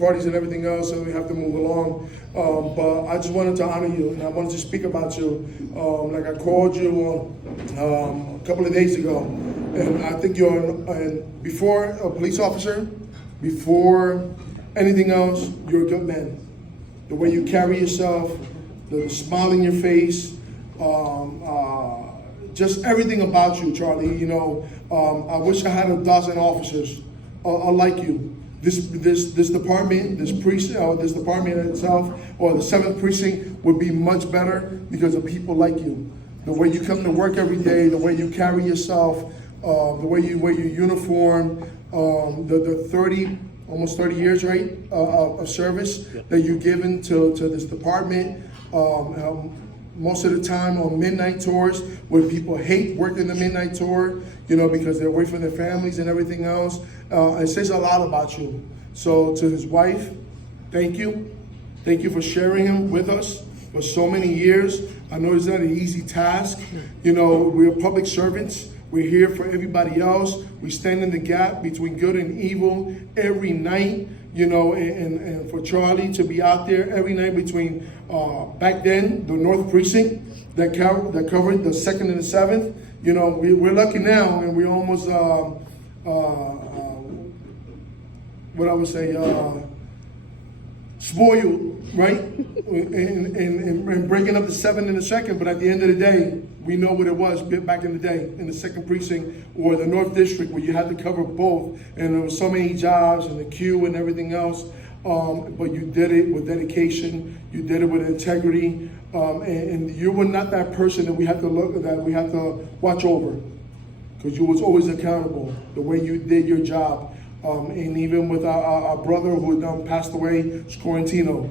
parties and everything else, so we have to move along. But I just wanted to honor you, and I wanted to speak about you. Like I called you a couple of days ago, and I think before a police officer, before anything else, you're a good man. The way you carry yourself, the smile in your face, just everything about you, Charlie. You know, I wish I had a dozen officers like you. This department, this department itself, or the 7th precinct would be much better because of people like you. The way you come to work every day, the way you carry yourself, the way you wear your uniform, the almost 30 years, right, of service that you've given to this department. Most of the time on midnight tours, where people hate working the midnight tour, you know, because they're away from their families and everything else. It says a lot about you. So to his wife, thank you. Thank you for sharing him with us for so many years. I know it's not an easy task. You know, we're public servants. We're here for everybody else. We stand in the gap between good and evil every night. You know, and for Charlie to be out there every night between, back then, the North Precinct that covered the 2nd and the 7th. You know, we're lucky now, and we almost, what I would say, spoiled, right? and breaking up the 7th and the 2nd, but at the end of the day, we know what it was back in the day in the 2nd precinct or the North District, where you had to cover both, and there was so many jobs and the queue and everything else. But you did it with dedication. You did it with integrity, and you were not that person that we had to watch over, because you was always accountable. The way you did your job, and even with our brother who had passed away, Scorantino,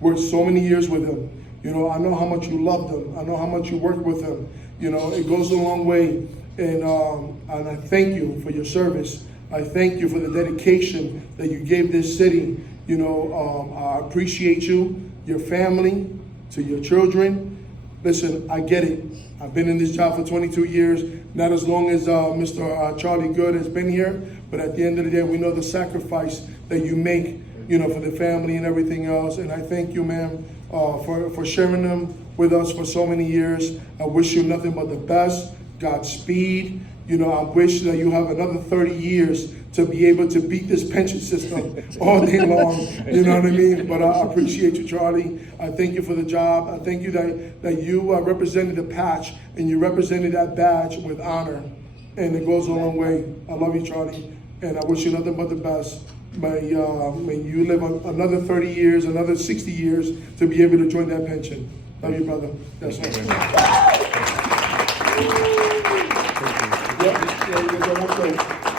worked so many years with him. You know, I know how much you loved him. I know how much you worked with him. You know, it goes a long way. And I thank you for your service. I thank you for the dedication that you gave this city. You know, I appreciate you, your family, to your children. Listen, I get it. I've been in this job for 22 years, not as long as Mr. Charlie Good has been here, but at the end of the day, we know the sacrifice that you make, you know, for the family and everything else. And I thank you, ma'am, for sharing them with us for so many years. I wish you nothing but the best. Godspeed. You know, I wish that you have another 30 years to be able to beat this pension system all day long. You know what I mean? But I appreciate you, Charlie. I thank you for the job. I thank you that you represented the patch, and you represented that badge with honor. And it goes a long way. I love you, Charlie. And I wish you nothing but the best. May you live another 30 years, another 60 years to be able to join that pension. Love you, brother. That's all.